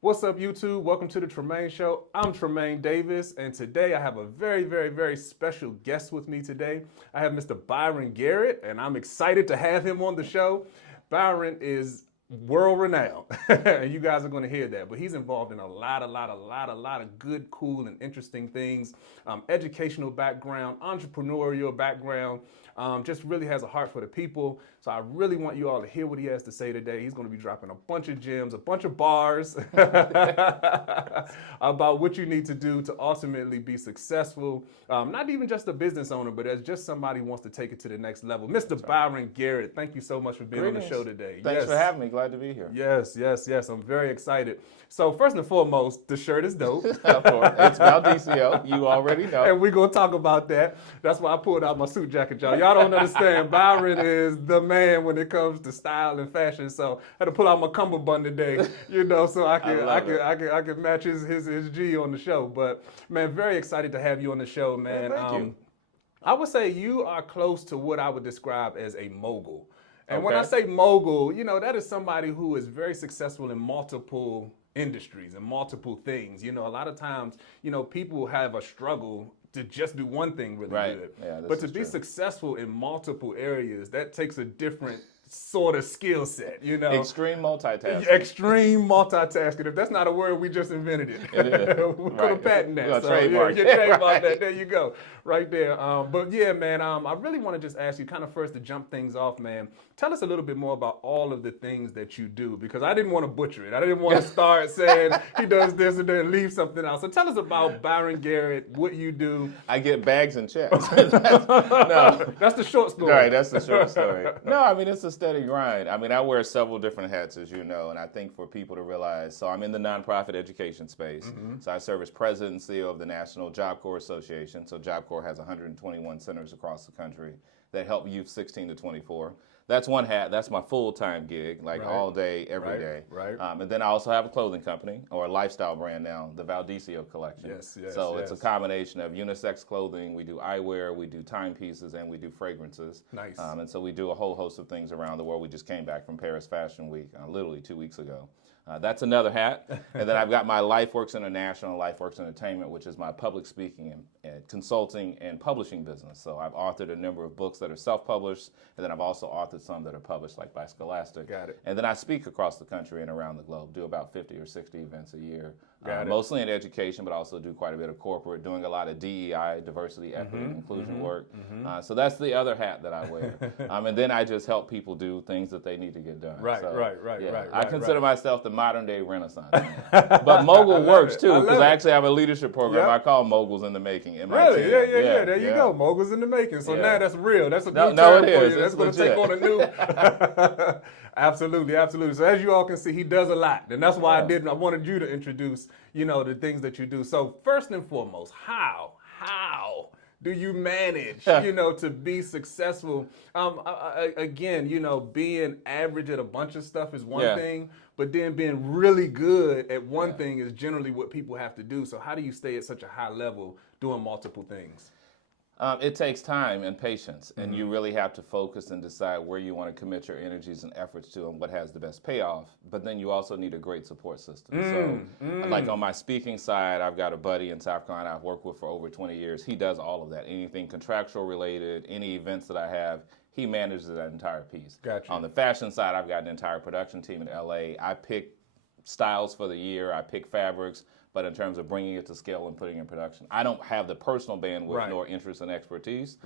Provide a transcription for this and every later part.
What's up, YouTube? Welcome to the Tremain Show. I'm Tremain Davis, and today I have a very special guest with me today. I have Mr. Byron Garrett, and I'm excited to have him on the show. Byron is world renowned, and you guys are going to hear that. But he's involved in a lot of good, cool, and interesting things. Educational background, entrepreneurial background. Just really has a heart for the people. So I really want you all to hear what he has to say today. He's going to be dropping a bunch of gems, a bunch of bars about what you need to do to ultimately be successful. Not even just a business owner, but as just somebody who wants to take it to the next level. Mr. Byron Garrett, thank you so much for being on the show today. Thanks for having me. Glad to be here. Yes. I'm very excited. So first and foremost, the shirt is dope. Of course. It's Valdisio. You already know. And we're going to talk about that. That's why I pulled out my suit jacket, y'all. Y'all don't understand. Byron is the man when it comes to style and fashion. So I had to pull out my cummerbund today, so I can match his G on the show. But man, very excited to have you on the show, man. Thank you. I would say you are close to what I would describe as a mogul. And when I say mogul, that is somebody who is very successful in multiple industries and multiple things. A lot of times, people have a struggle to just do one thing really good. Yeah, but to be successful in multiple areas, that takes a different sort of skill set, Extreme multitasking. Extreme multitasking. If that's not a word, we just invented it. It is. We're going to patent that. We're trademark. Yeah, trademark that. There you go. Right there. But yeah, man, I really want to just ask you kind of first to jump things off, man. Tell us a little bit more about all of the things that you do, because I didn't want to butcher it. I didn't want to start saying he does this and then leave something out. So tell us about Byron Garrett, what you do. I get bags and checks. No, that's the short story. Right, that's the short story. No, I mean, it's a steady grind. I mean, I wear several different hats, as you know, and I think for people to realize, so I'm in the nonprofit education space. Mm-hmm. So I serve as president and CEO of the National Job Corps Association. So Job Corps has 121 centers across the country that help youth 16 to 24. That's one hat. That's my full-time gig, all day, every day. Right. And then I also have a clothing company, or a lifestyle brand now, the Valdisio Collection. Yes. So it's a combination of unisex clothing. We do eyewear, we do timepieces, and we do fragrances. Nice. And so we do a whole host of things around the world. We just came back from Paris Fashion Week, literally 2 weeks ago. That's another hat. And then I've got my LifeWorks International, LifeWorks Entertainment, which is my public speaking and consulting and publishing business. So I've authored a number of books that are self-published, and then I've also authored some that are published by Scholastic. Got it. And then I speak across the country and around the globe, do about 50 or 60 events a year. Got it. Mostly in education, but also do quite a bit of corporate, doing a lot of DEI, diversity, equity, and inclusion work. So that's the other hat that I wear. And then I just help people do things that they need to get done. Right. I consider myself the modern day Renaissance man. But Mogul works too, because I actually have a leadership program I call Moguls in the Making. In my team. Yeah. There you go. Moguls in the Making. So now that's real. That's a new term for you. That's going to take on a new. Absolutely. So as you all can see, he does a lot. And that's why I wanted you to introduce, the things that you do. So first and foremost, how do you manage, to be successful? Again, being average at a bunch of stuff is one thing, but then being really good at one thing is generally what people have to do. So how do you stay at such a high level doing multiple things? It takes time and patience, and you really have to focus and decide where you want to commit your energies and efforts to and what has the best payoff. But then you also need a great support system. So on my speaking side, I've got a buddy in South Carolina I've worked with for over 20 years. He does all of that. Anything contractual related, any events that I have, he manages that entire piece. Gotcha. On the fashion side, I've got an entire production team in LA. I pick styles for the year, I pick fabrics, but in terms of bringing it to scale and putting it in production, I don't have the personal bandwidth nor interest and expertise.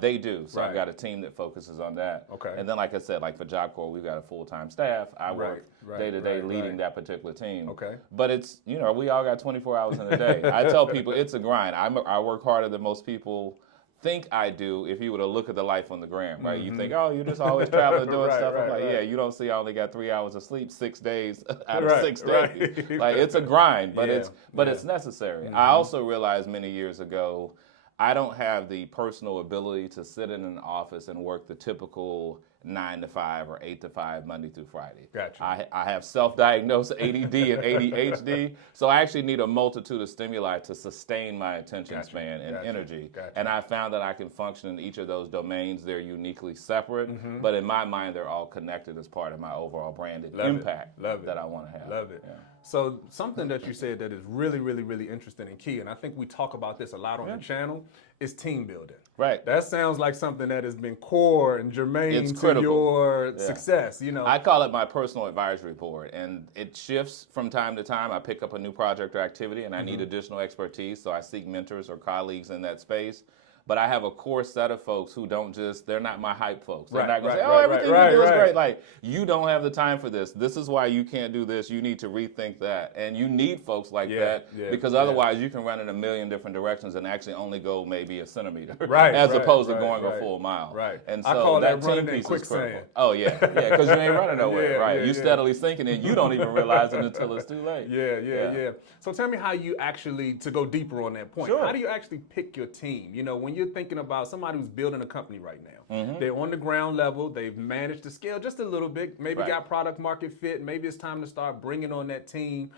They do. So I've got a team that focuses on that. Okay. And then, like I said, for Job Corps, we've got a full-time staff. I work day to day leading that particular team. Okay. But it's, we all got 24 hours in a day. I tell people it's a grind. I work harder than most people think I do if you were to look at the life on the gram, right? You think, oh, you're just always traveling doing stuff. I'm like, yeah, you don't see I only got 3 hours of sleep 6 days out of 6 days. Like, it's a grind, but it's necessary. I also realized many years ago, I don't have the personal ability to sit in an office and work the typical 9 to 5 or 8 to 5 Monday through Friday. Gotcha. I have self-diagnosed ADD and ADHD, so I actually need a multitude of stimuli to sustain my attention span and energy. And I found that I can function in each of those domains. They're uniquely separate, but in my mind, they're all connected as part of my overall branded impact that I want to have. Love it. Yeah. So something that you said that is really, really, really interesting and key, and I think we talk about this a lot on the channel, is team building. Right. That sounds like something that has been core and germane to your success. You know, I call it my personal advisory board, and it shifts from time to time. I pick up a new project or activity, and I need additional expertise, so I seek mentors or colleagues in that space. But I have a core set of folks who they're not my hype folks. They're not going to say, oh, everything you do is great. Like, you don't have the time for this. This is why you can't do this. You need to rethink that. And you need folks like that because otherwise you can run in a million different directions and actually only go maybe a centimeter as opposed to going a full mile. Right. And so I call that team running piece in quicksand. Oh, yeah, because you ain't running nowhere, you steadily sinking and you don't even realize it until it's too late. Yeah. So tell me how you actually, to go deeper on that point, how do you actually pick your team? You know, when you're thinking about somebody who's building a company right now, they're on the ground level, they've managed to scale just a little bit, maybe got product market fit, maybe it's time to start bringing on that team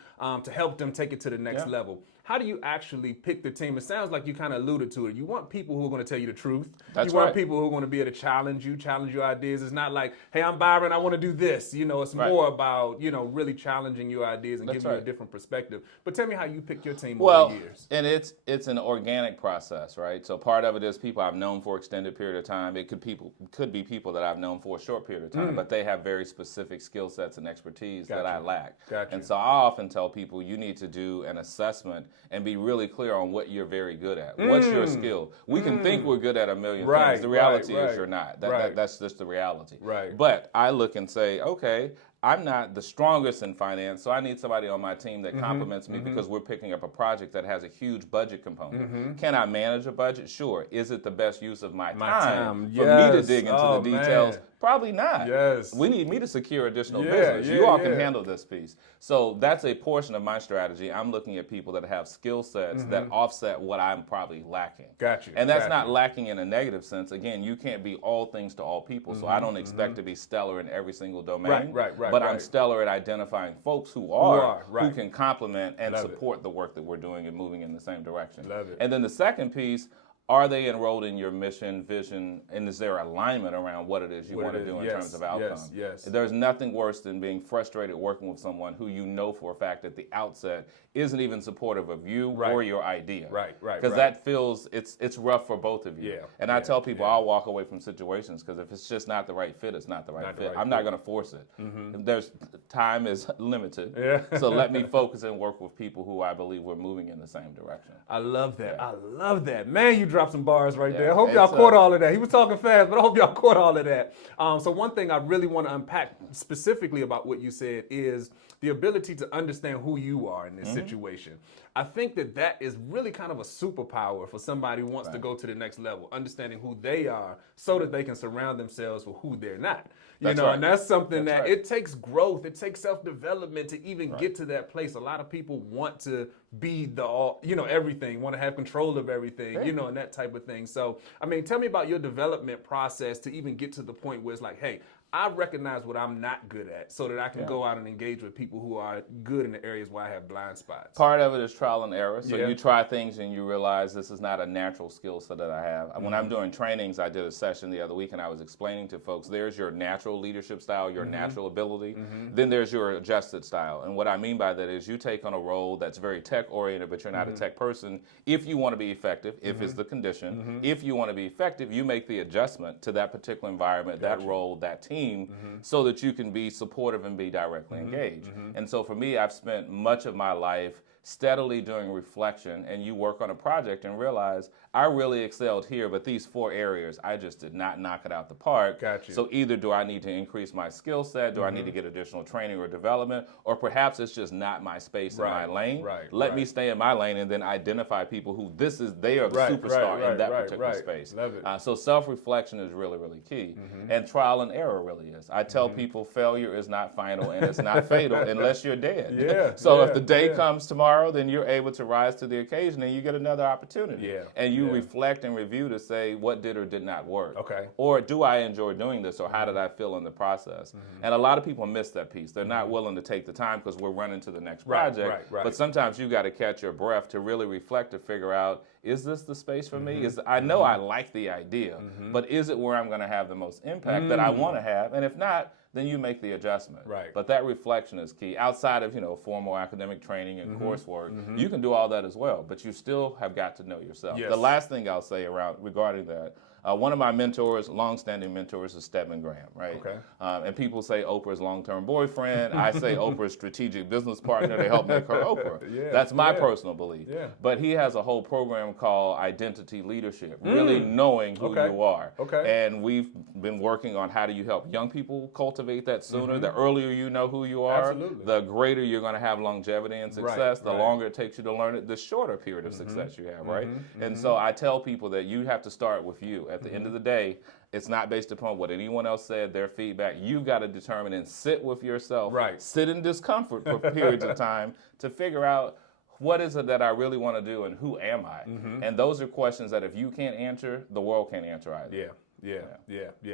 to help them take it to the next level. How do you actually pick the team? It sounds like you kind of alluded to it. You want people who are going to tell you the truth. You want people who are going to be able to challenge your ideas. It's not like, hey, I'm Byron, I want to do this. You know, it's more about, you know, really challenging your ideas and giving you a different perspective. But tell me how you pick your team over the years. And it's an organic process, right? So part of it is people I've known for an extended period of time. It could be people that I've known for a short period of time, but they have very specific skill sets and expertise that I lack. And so I often tell people you need to do an assessment and be really clear on what you're very good at. What's your skill? We can think we're good at a million things. The reality is you're not. That's just the reality. But I look and say, okay, I'm not the strongest in finance, so I need somebody on my team that complements me because we're picking up a project that has a huge budget component. Can I manage a budget? Sure. Is it the best use of my time for me to dig into the details? Probably not. We need me to secure additional business. You all can handle this piece. So that's a portion of my strategy. I'm looking at people that have skill sets that offset what I'm probably lacking. And that's not lacking in a negative sense. Again, you can't be all things to all people, so I don't expect to be stellar in every single domain. But I'm stellar at identifying folks who can complement and support the work that we're doing and moving in the same direction. And then the second piece, are they enrolled in your mission, vision, and is there alignment around what it is you want to do in terms of outcomes? There's nothing worse than being frustrated working with someone who you know for a fact at the outset isn't even supportive of you or your idea. Because that feels, it's rough for both of you. And I tell people I'll walk away from situations because if it's just not the right fit, it's not the right fit. I'm not going to force it. Time is limited. So let me focus and work with people who I believe we're moving in the same direction. I love that. I love that. Man, you dropped some bars right there. I hope y'all caught all of that. He was talking fast, but I hope y'all caught all of that. So one thing I really want to unpack specifically about what you said is the ability to understand who you are in this situation. I think that is really kind of a superpower for somebody who wants to go to the next level, understanding who they are so that they can surround themselves with who they're not. You know, and that's something that it takes growth, it takes self-development to even get to that place. A lot of people want to be everything, want to have control of everything, and that type of thing. So, I mean, tell me about your development process to even get to the point where it's like, hey, I recognize what I'm not good at so that I can go out and engage with people who are good in the areas where I have blind spots. Part of it is trial and error. So you try things and you realize this is not a natural skill set that I have. When I'm doing trainings, I did a session the other week and I was explaining to folks, there's your natural leadership style, your natural ability. Then there's your adjusted style. And what I mean by that is you take on a role that's very tech oriented, but you're not a tech person. If you want to be effective, if it's the condition, if you want to be effective, you make the adjustment to that particular environment, that role, that team, so that you can be supportive and be directly engaged. And so for me, I've spent much of my life steadily doing reflection, and you work on a project and realize, I really excelled here, but these 4 areas, I just did not knock it out the park. Gotcha. So either do I need to increase my skill set, do I need to get additional training or development, or perhaps it's just not my space in my lane. Let me stay in my lane and then identify people who they are the superstar in that particular space. Love it. So self-reflection is really, really key. And trial and error really is. I tell people failure is not final and it's not fatal unless you're dead. So if the day comes tomorrow, then you're able to rise to the occasion and you get another opportunity. And you reflect and review to say what did or did not work. Or do I enjoy doing this, or how did I feel in the process? And a lot of people miss that piece. They're not willing to take the time because we're running to the next project. But sometimes you got to catch your breath to really reflect to figure out, is this the space for me? I know I like the idea, but is it where I'm going to have the most impact that I want to have? And if not, then you make the adjustment. But that reflection is key. Outside of formal academic training and coursework, you can do all that as well, but you still have got to know yourself. The last thing I'll say regarding that, one of my mentors, longstanding mentors, is Stedman Graham, right? And people say Oprah's long-term boyfriend. I say Oprah's strategic business partner to help make her Oprah. That's my personal belief. But he has a whole program called Identity Leadership, really knowing who you are. And we've been working on how do you help young people cultivate that sooner. The earlier you know who you are, the greater you're going to have longevity and success. The longer it takes you to learn it, the shorter period of success you have, right? And so I tell people that you have to start with you. At the end of the day, it's not based upon what anyone else said, their feedback. You've got to determine and sit with yourself, sit in discomfort for periods of time to figure out what is it that I really want to do and who am I? And those are questions that if you can't answer, the world can't answer either.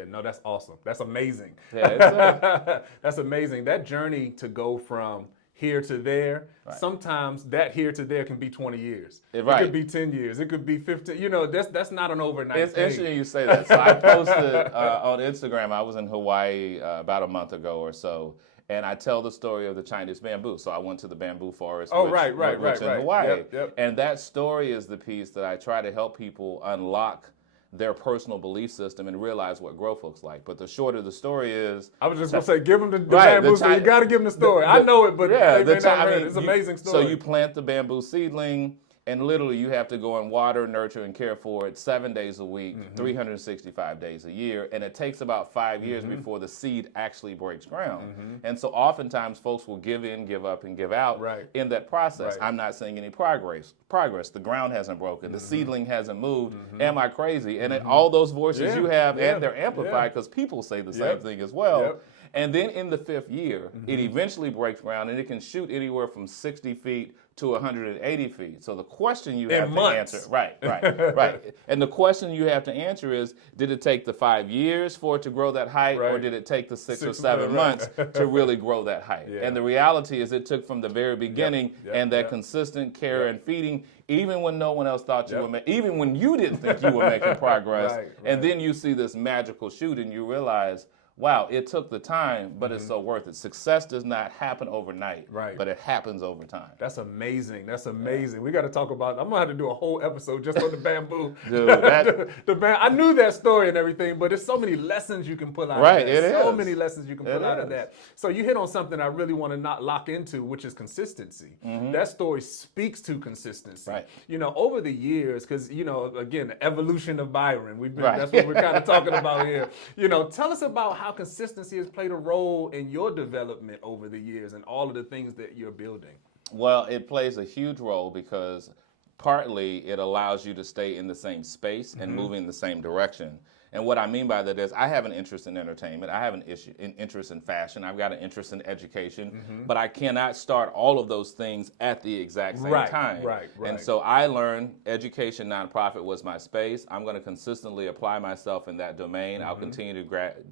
No, that's awesome. That's amazing. That's amazing. That journey to go from here to there, sometimes that here to there can be 20 years. It could be 10 years. It could be 15. That's not an overnight It's thing. interesting you say that. So I posted on Instagram, I was in Hawaii about a month ago or so, and I tell the story of the Chinese bamboo. So I went to the bamboo forest in Hawaii. And that story is the piece that I try to help people unlock their personal belief system and realize what growth looks like. But the shorter the story is... I was just going to say, give them the bamboo, so you got to give them the story. I know it, but it's an amazing story. So you plant the bamboo seedling, and literally you have to go and water, nurture, and care for it 7 days a week, 365 days a year. And it takes about 5 years before the seed actually breaks ground. And so oftentimes folks will give in, give up, and give out in that process. I'm not seeing any progress. The ground hasn't broken. The seedling hasn't moved. Am I crazy? And all those voices you have, and they're amplified because people say the same thing as well. And then in the 5th year, it eventually breaks ground, and it can shoot anywhere from 60 feet to 180 feet. So the question you have to answer, and the question you have to answer is, did it take the 5 years for it to grow that height, or did it take the 6 or 7 months to really grow that height? And the reality is it took from the very beginning and that consistent care and feeding, even when no one else thought you were even when you didn't think you were making progress, and then you see this magical shoot and you realize, wow, it took the time, but it's so worth it. Success does not happen overnight, but it happens over time. That's amazing. That's amazing. We got to talk about, I'm going to have to do a whole episode just on the bamboo. Dude, I knew that story and everything, but there's so many lessons you can pull out of that. It is. So many lessons you can pull out of that. So you hit on something I really want to not lock into, which is consistency. That story speaks to consistency. Over the years, because, again, the evolution of Byron, that's what we're kind of talking about here. Tell us about how consistency has played a role in your development over the years and all of the things that you're building. Well, it plays a huge role because partly it allows you to stay in the same space and move in the same direction. And what I mean by that is I have an interest in entertainment. I have an interest in fashion. I've got an interest in education. But I cannot start all of those things at the exact same time. And so I learned education nonprofit was my space. I'm going to consistently apply myself in that domain. I'll continue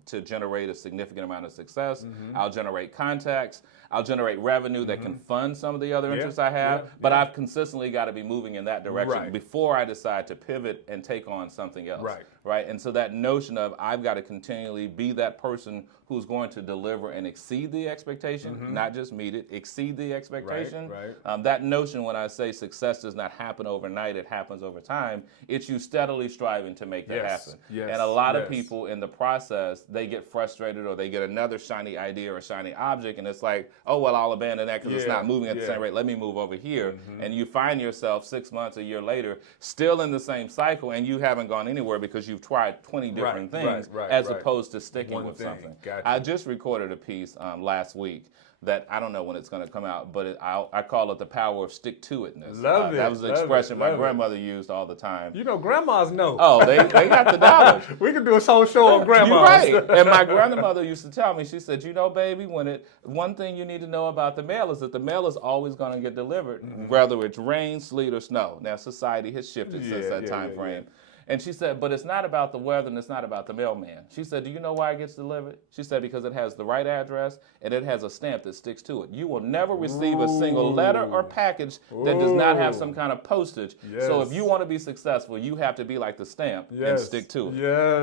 to generate a significant amount of success. I'll generate contacts. I'll generate revenue that can fund some of the other interests I have. But I've consistently got to be moving in that direction before I decide to pivot and take on something else. And so that that notion of I've got to continually be that person who's going to deliver and exceed the expectation, not just meet it, exceed the expectation. Right. That notion, when I say success does not happen overnight, it happens over time, it's you steadily striving to make that happen. Yes. And a lot of people in the process, they get frustrated or they get another shiny idea or shiny object, and it's like, oh, well, I'll abandon that because it's not moving at the same rate. Let me move over here. And you find yourself 6 months, a year later, still in the same cycle, and you haven't gone anywhere because you've tried 20 different things as opposed to sticking with something. Gotcha. I just recorded a piece last week that I don't know when it's going to come out, but I call it the power of stick-to-itness. Love it. That was the expression my grandmother used all the time. You know, grandmas know. Oh, they got the knowledge. We could do a whole show on grandmas. You're right. And my grandmother used to tell me, she said, you know, baby, one thing you need to know about the mail is that the mail is always going to get delivered, whether it's rain, sleet, or snow. Now, society has shifted since that time frame. And she said, but it's not about the weather and it's not about the mailman. She said, do you know why it gets delivered? She said, because it has the right address and it has a stamp that sticks to it. You will never receive a single letter or package that does not have some kind of postage. So if you want to be successful, you have to be like the stamp and stick to it.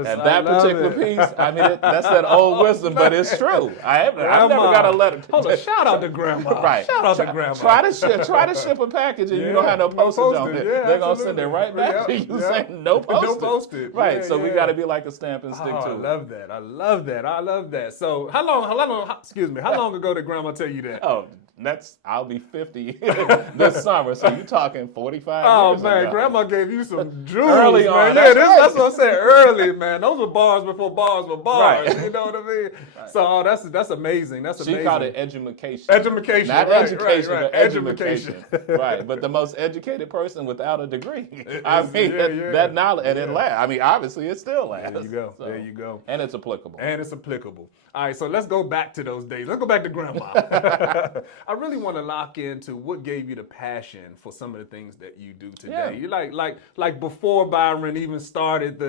And that particular piece, I mean, that's that old wisdom, but it's true. I've never got a letter. Hold on, shout out to grandma. Right. Shout out to grandma. Try to ship a package and you don't have no postage on it. They're going to send it right back to you saying no postage. No posted. Right, so we got to be like a stamp and stick to it. I love that. I love that. So how long ago did grandma tell you that? Oh, I'll be 50 this summer, so you're talking 45 years man, ago. grandma gave you some jewels, early man. on. That's what I said early, man. Those were bars before bars were bars. Right. You know what I mean? Right. So that's amazing. That's amazing. She called it edumacation. Edumacation. Not education, but edumacation. Right, but the most educated person without a degree. That knowledge, and it lasts. I mean, obviously, it still lasts. There you go. So, there you go. And it's applicable. All right, so let's go back to those days. Let's go back to grandma. I really want to lock into what gave you the passion for some of the things that you do today. You like before Byron even started,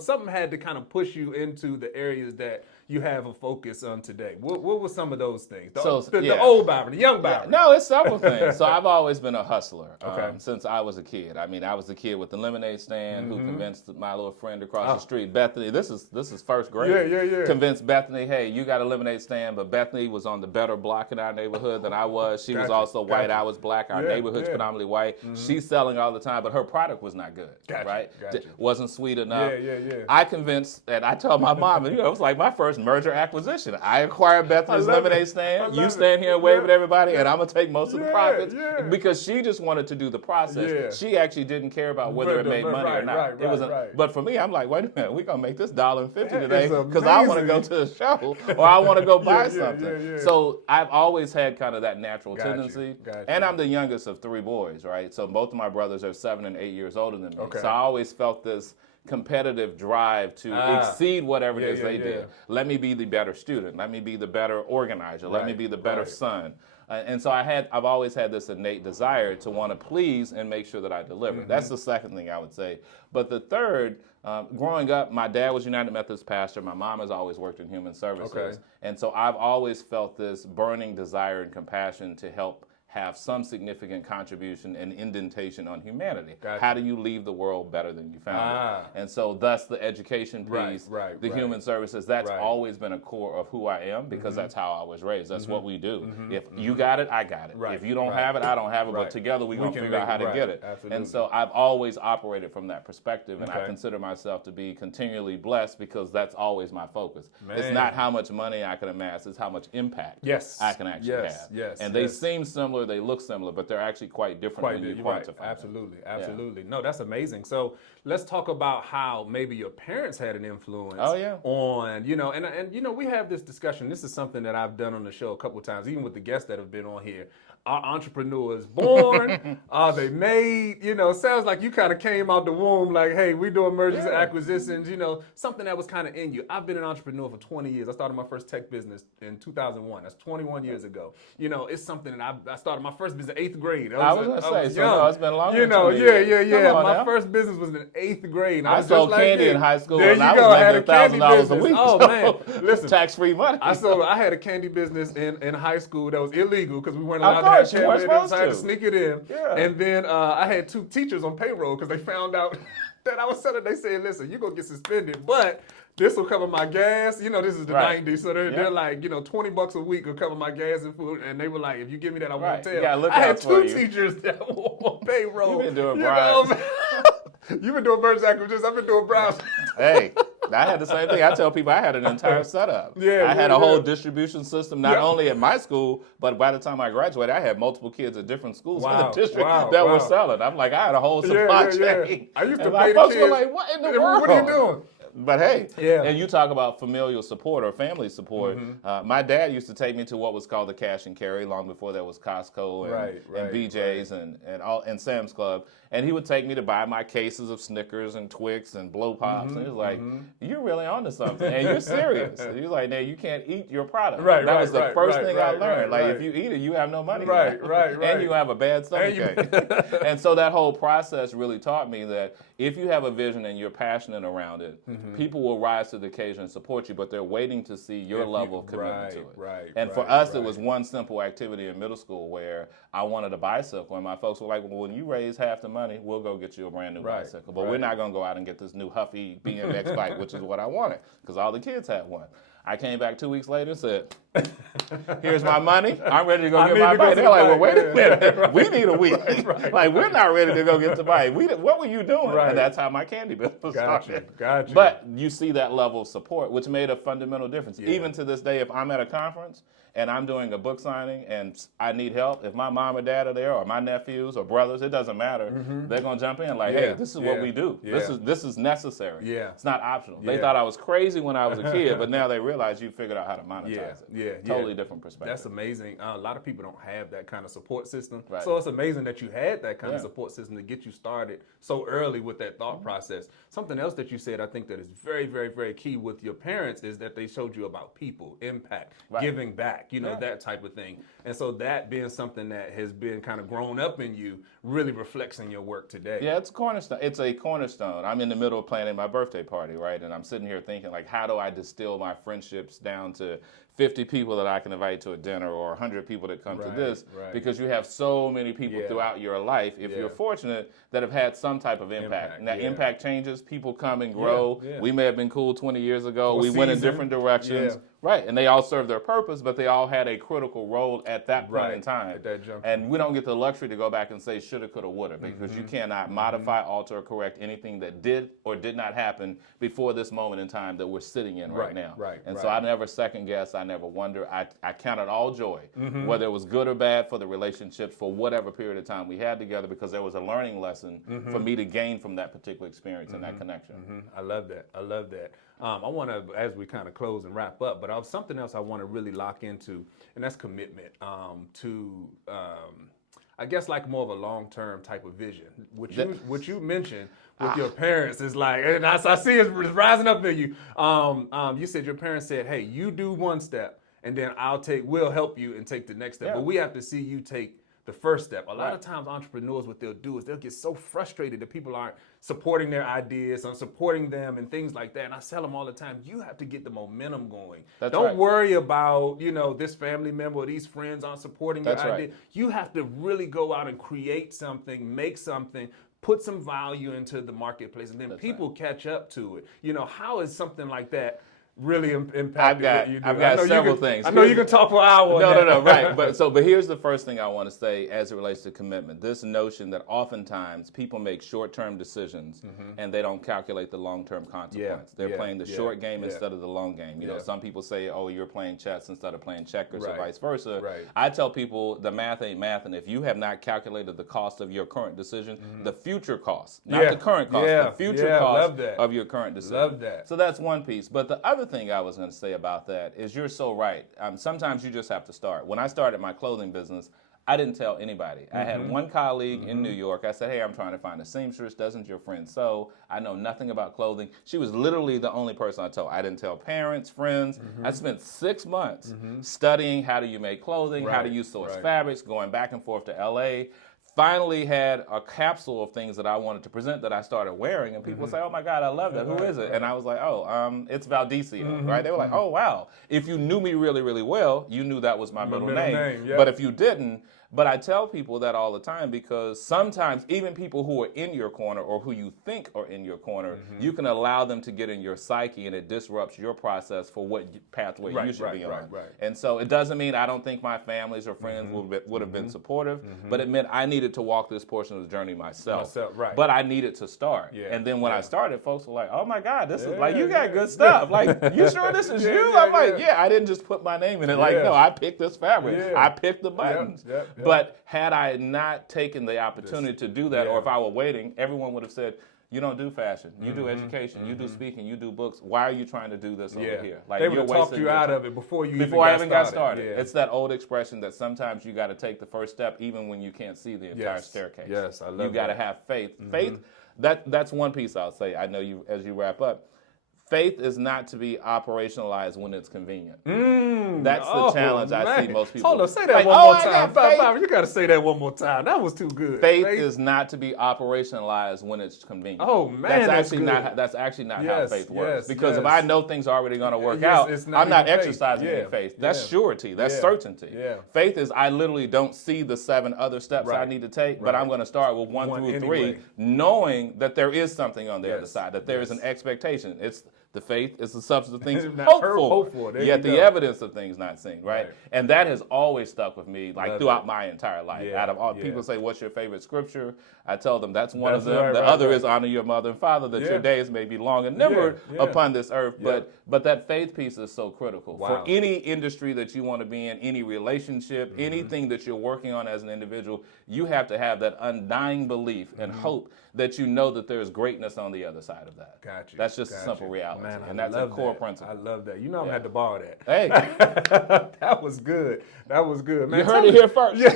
something had to kind of push you into the areas that you have a focus on today. What were some of those things? The old Byron, the young Byron. No, it's several things. So I've always been a hustler since I was a kid. I mean, I was a kid with the lemonade stand who convinced my little friend across the street, Bethany. This is first grade. Yeah. Convinced Bethany, hey, you got a lemonade stand, but Bethany was on the better block in our neighborhood than I was. She was also white. I was black. Our neighborhood's predominantly white. She's selling all the time, but her product was not good. Right? Wasn't sweet enough. I convinced, and I told my mom, it was like my first merger acquisition. I acquired Bethany's lemonade stand. You stand here and wave at everybody, and I'm gonna take most of the profits because she just wanted to do the process. She actually didn't care about whether it made money or not. But for me, I'm like, wait a minute, we're gonna make this $1.50 today because I want to go to the show or I want to go buy something. So I've always had kind of that natural tendency, and I'm the youngest of 3 boys, right? So both of my brothers are 7 and 8 years older than me. So I always felt this competitive drive to exceed whatever it is they did. Let me be the better student. Let me be the better organizer. Let me be the better son. And so I've always had this innate desire to want to please and make sure that I deliver. That's the second thing I would say. But the third, growing up, my dad was United Methodist pastor. My mom has always worked in human services. And so I've always felt this burning desire and compassion to help have some significant contribution and indentation on humanity. How do you leave the world better than you found it? And so thus the education piece, the human services, that's always been a core of who I am because that's how I was raised. That's what we do. If you got it, I got it. If you don't have it, I don't have it, but together we're going to figure out how to get it. And so I've always operated from that perspective, and I consider myself to be continually blessed because that's always my focus. It's not how much money I can amass, it's how much impact I can actually have. And they seem similar, they look similar, but they're actually quite different when you quantify them. Absolutely. No, that's amazing. So let's talk about how maybe your parents had an influence on, and we have this discussion. This is something that I've done on the show a couple of times, even with the guests that have been on here. Are entrepreneurs born? Are they made? Sounds like you kind of came out the womb like, hey, we doing mergers and acquisitions, something that was kind of in you. I've been an entrepreneur for 20 years. I started my first tech business in 2001. That's 21 years ago. It's something that I started my first business in 8th grade. I was going to say, so it's been longer than 20 years. My first business was in 8th grade. I sold candy in high school and I was making $1,000 a week. Oh, man. Listen. Tax-free money. I had a candy business in high school that was illegal because we weren't allowed to course, you weren't supposed so I had to to. sneak it in. Yeah. And then I had 2 teachers on payroll because they found out that I was selling. They said, listen, you're going to get suspended, but this will cover my gas. You know, this is the 90s, so they're like, you know, $20 a week will cover my gas and food. And they were like, if you give me that, I won't tell. I had 2 teachers that were on payroll. You've been doing Byrons. You've been doing Byrons acquisitions. I've been doing Browns. Hey, I had the same thing. I tell people I had an entire setup. I had a whole distribution system, not only at my school, but by the time I graduated, I had multiple kids at different schools in the district that were selling. I'm like, I had a whole supply chain. I used to and pay the folks kids. were like, what in the world? What are you doing? But hey, and you talk about familial support or family support. My dad used to take me to what was called the cash and carry long before there was Costco and BJ's and Sam's Club. And he would take me to buy my cases of Snickers and Twix and Blow Pops. And he was like, you're really onto something. And you're serious. He was like, now you can't eat your product. That was the first thing I learned. If you eat it, you have no money. And you have a bad stomachache. And so that whole process really taught me that if you have a vision and you're passionate around it, people will rise to the occasion and support you, but they're waiting to see your level of commitment to it. And for us, it was one simple activity in middle school where I wanted a bicycle, and my folks were like, well, when you raise half the money, we'll go get you a brand new bicycle. But we're not going to go out and get this new Huffy BMX bike, which is what I wanted, because all the kids had one. I came back 2 weeks later and said, here's my money. I'm ready to go get my bike. They're like, well, wait a minute. We need a week. Like, we're not ready to go get the bike. What were you doing? And that's how my candy business started. Gotcha. But you see that level of support, which made a fundamental difference. Even to this day, if I'm at a conference and I'm doing a book signing and I need help, if my mom or dad are there or my nephews or brothers, it doesn't matter. They're going to jump in like, hey, this is what we do. This is necessary. It's not optional. They thought I was crazy when I was a kid, but now they realize you figured out how to monetize it. Totally different perspective. That's amazing. A lot of people don't have that kind of support system. So it's amazing that you had that kind of support system to get you started so early with that thought process. Something else that you said, I think that is very, very, very key with your parents is that they showed you about people, impact, giving back. You know, that type of thing. And so that being something that has been kind of grown up in you really reflects in your work today. Yeah, it's a cornerstone. It's a cornerstone. I'm in the middle of planning my birthday party, right? And I'm sitting here thinking, like, how do I distill my friendships down to 50 people that I can invite to a dinner or 100 people that come to this? Because you have so many people throughout your life, if you're fortunate, that have had some type of impact. Now, impact changes. People come and grow. We may have been cool 20 years ago. We went in different directions. And they all serve their purpose, but they all had a critical role at that point in time. At that juncture. And we don't get the luxury to go back and say shoulda, coulda, woulda, because you cannot modify, alter, or correct anything that did or did not happen before this moment in time that we're sitting in right now. And so I never second guess. I never wonder. I counted all joy, whether it was good or bad for the relationship for whatever period of time we had together, because there was a learning lesson for me to gain from that particular experience and that connection. I love that. I love that. I want to, as we kind of close and wrap up, but something else I want to really lock into, and that's commitment to, I guess, like more of a long-term type of vision. What you mentioned with your parents is like, and I see it's rising up in you. You said your parents said, hey, you do one step, and then we'll help you and take the next step. But we have to see you take the first step. A lot of times entrepreneurs, what they'll do is they'll get so frustrated that people aren't supporting their ideas and supporting them and things like that. And I tell them all the time, you have to get the momentum going. Don't worry about, this family member or these friends aren't supporting your idea. You have to really go out and create something, make something, put some value into the marketplace, and then people catch up to it. How is something like that really impacted what you do? I've got several things. I know you can talk for hours. No, right. But here's the first thing I want to say as it relates to commitment. This notion that oftentimes people make short-term decisions and they don't calculate the long-term consequence. They're playing the short game instead of the long game. You know, some people say, oh, you're playing chess instead of playing checkers or vice versa. I tell people the math ain't math, and if you have not calculated the cost of your current decision, the future cost, not the current cost, the future cost of your current decision. Love that. So that's one piece. But the other thing I was going to say about that is you're so right. Sometimes you just have to start. When I started my clothing business, I didn't tell anybody. I had one colleague in New York. I said, hey, I'm trying to find a seamstress. Doesn't your friend sew? I know nothing about clothing. She was literally the only person I told. I didn't tell parents, friends. I spent 6 months studying how do you make clothing, how do you source fabrics, going back and forth to LA. Finally had a capsule of things that I wanted to present that I started wearing, and people say, oh my God, I love that. Who is it? And I was like, it's Valdicio, right? They were like, oh wow. If you knew me really, really well, you knew that was my middle name. But if you didn't, But I tell people that all the time because sometimes even people who are in your corner or who you think are in your corner, you can allow them to get in your psyche and it disrupts your process for what pathway you should be on. And so it doesn't mean I don't think my families or friends would have been supportive, but it meant I needed to walk this portion of the journey myself. But I needed to start. And then when I started, folks were like, oh my God, this is like, you got good stuff. Like, you sure this is you? I'm like, yeah, I didn't just put my name in it. Like, no, I picked this fabric. I picked the buttons. But had I not taken the opportunity to do that, or if I were waiting, everyone would have said, you don't do fashion. You do education. You do speaking. You do books. Why are you trying to do this over here? Like, they would have talked you out of it before I even got started. It's that old expression that sometimes you got to take the first step even when you can't see the entire staircase. Yes, I love that. You got to have faith. Faith, that's one piece I'll say. I know you, as you wrap up, faith is not to be operationalized when it's convenient. That's the challenge I see most people. Hold on, say that one more time. Byron, you got to say that one more time. That was too good. Faith is not to be operationalized when it's convenient. Oh man, that's actually not how faith works. Because if I know things are already going to work out, I'm not exercising any faith. That's surety. That's certainty. Faith is I literally don't see the 7 other steps I need to take, but I'm going to start with 1 through 3, knowing that there is something on the other side, that there is an expectation. The faith is the substance of things hoped for, yet the evidence of things not seen, right? And that has always stuck with me, like throughout my entire life. Out of all people say, what's your favorite scripture? I tell them that's one of them. The other is honor your mother and father, that your days may be long and numbered upon this earth. But that faith piece is so critical. For any industry that you want to be in, any relationship, anything that you're working on as an individual, you have to have that undying belief and hope that you know that there's greatness on the other side of that. Gotcha. That's just a simple reality. Man, and that's a core principle. I love that. You know I'm going to have to borrow that. Hey. That was good. That was good. Man, you heard it here first. Yeah.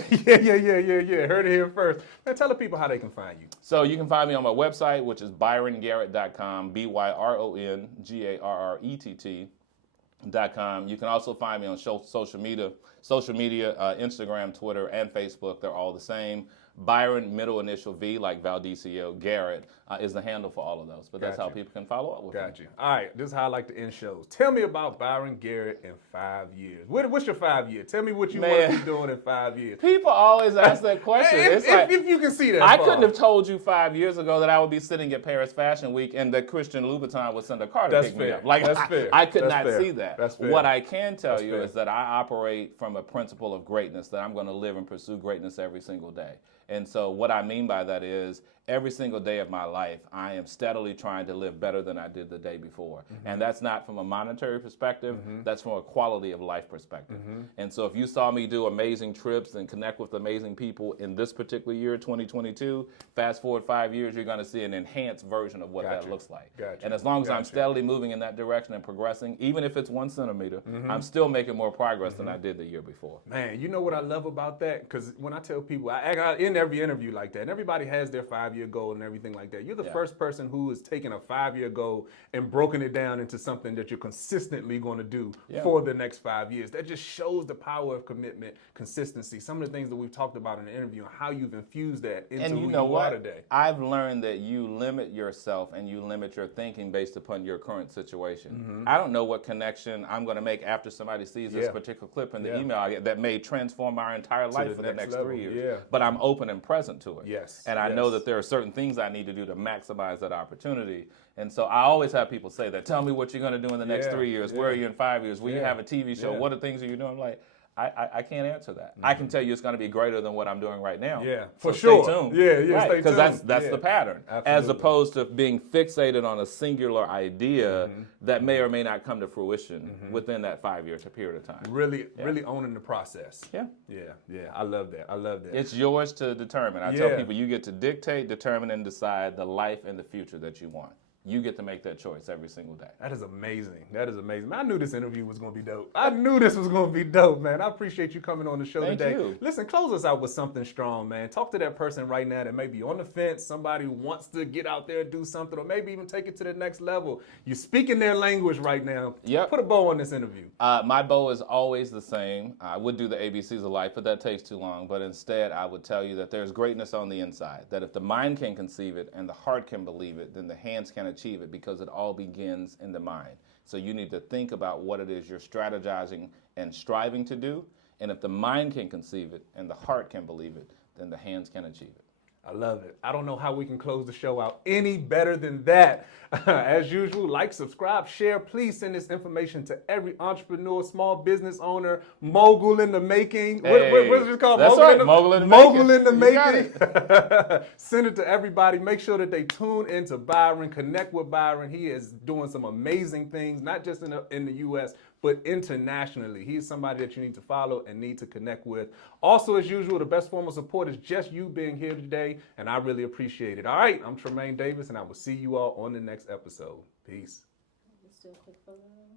Heard it here first. Man, tell the people how they can find you. So you can find me on my website, which is byrongarrett.com, BYRONGARRETT.com. You can also find me on social media, Instagram, Twitter, and Facebook. They're all the same. Byron, middle initial V, like Valdicio, Garrett, is the handle for all of those. But that's how people can follow up with me. Got you. All right, this is how I like to end shows. Tell me about Byron Garrett in 5 years. What's your 5 year? Tell me what you want to be doing in 5 years. People always ask that question. If you can see that. I couldn't have told you 5 years ago that I would be sitting at Paris Fashion Week and that Christian Louboutin would send a car to pick me up. Like, that's fair. I could not see that. That's fair. What I can tell you is that I operate from a principle of greatness, that I'm going to live and pursue greatness every single day. And so what I mean by that is every single day of my life, I am steadily trying to live better than I did the day before. And that's not from a monetary perspective, that's from a quality of life perspective. And so if you saw me do amazing trips and connect with amazing people in this particular year, 2022, fast forward 5 years, you're going to see an enhanced version of what that looks like. And as long as I'm steadily moving in that direction and progressing, even if it's 1 centimeter, I'm still making more progress than I did the year before. Man, you know what I love about that? Because when I tell people, I in every interview like that, and everybody has their 5 year goal and everything like that. You're the first person who has taken a 5 year goal and broken it down into something that you're consistently going to do for the next 5 years. That just shows the power of commitment, consistency, some of the things that we've talked about in the interview and how you've infused that into who you are today. I've learned that you limit yourself and you limit your thinking based upon your current situation. I don't know what connection I'm going to make after somebody sees this particular clip in the email I get that may transform our entire life for the next 3 years. But I'm open and present to it. And I know that there are certain things I need to do to maximize that opportunity. And so I always have people say that, tell me what you're going to do in the next 3 years. Where are you in 5 years? Will you have a TV show? What are things are you doing? I'm like, I can't answer that. I can tell you it's going to be greater than what I'm doing right now. For sure. Stay tuned. Stay tuned. Because that's the pattern. As opposed to being fixated on a singular idea that may or may not come to fruition within that 5 year period of time. Really owning the process. I love that. It's yours to determine. I tell people you get to dictate, determine, and decide the life and the future that you want. You get to make that choice every single day. That is amazing. Man, I knew this interview was going to be dope. Man. I appreciate you coming on the show today. Thank you. Listen, close us out with something strong, man. Talk to that person right now that may be on the fence, somebody who wants to get out there and do something, or maybe even take it to the next level. You're speaking their language right now. Put a bow on this interview. My bow is always the same. I would do the ABCs of life, but that takes too long. But instead, I would tell you that there's greatness on the inside, that if the mind can conceive it and the heart can believe it, then the hands can achieve it, because it all begins in the mind. So you need to think about what it is you're strategizing and striving to do, And if the mind can conceive it and the heart can believe it, then the hands can achieve it. I love it. I don't know how we can close the show out any better than that. As usual, like, subscribe, share. Please send this information to every entrepreneur, small business owner, mogul in the making. Hey, what is it called? That's mogul in the mogul in the making. making. Send it to everybody. Make sure that they tune into Byron, connect with Byron. He is doing some amazing things, not just in the U.S., but internationally. He's somebody that you need to follow and need to connect with. Also, as usual, the best form of support is just you being here today, and I really appreciate it. All right, I'm Tremain Davis, and I will see you all on the next episode. Peace. Still click follow.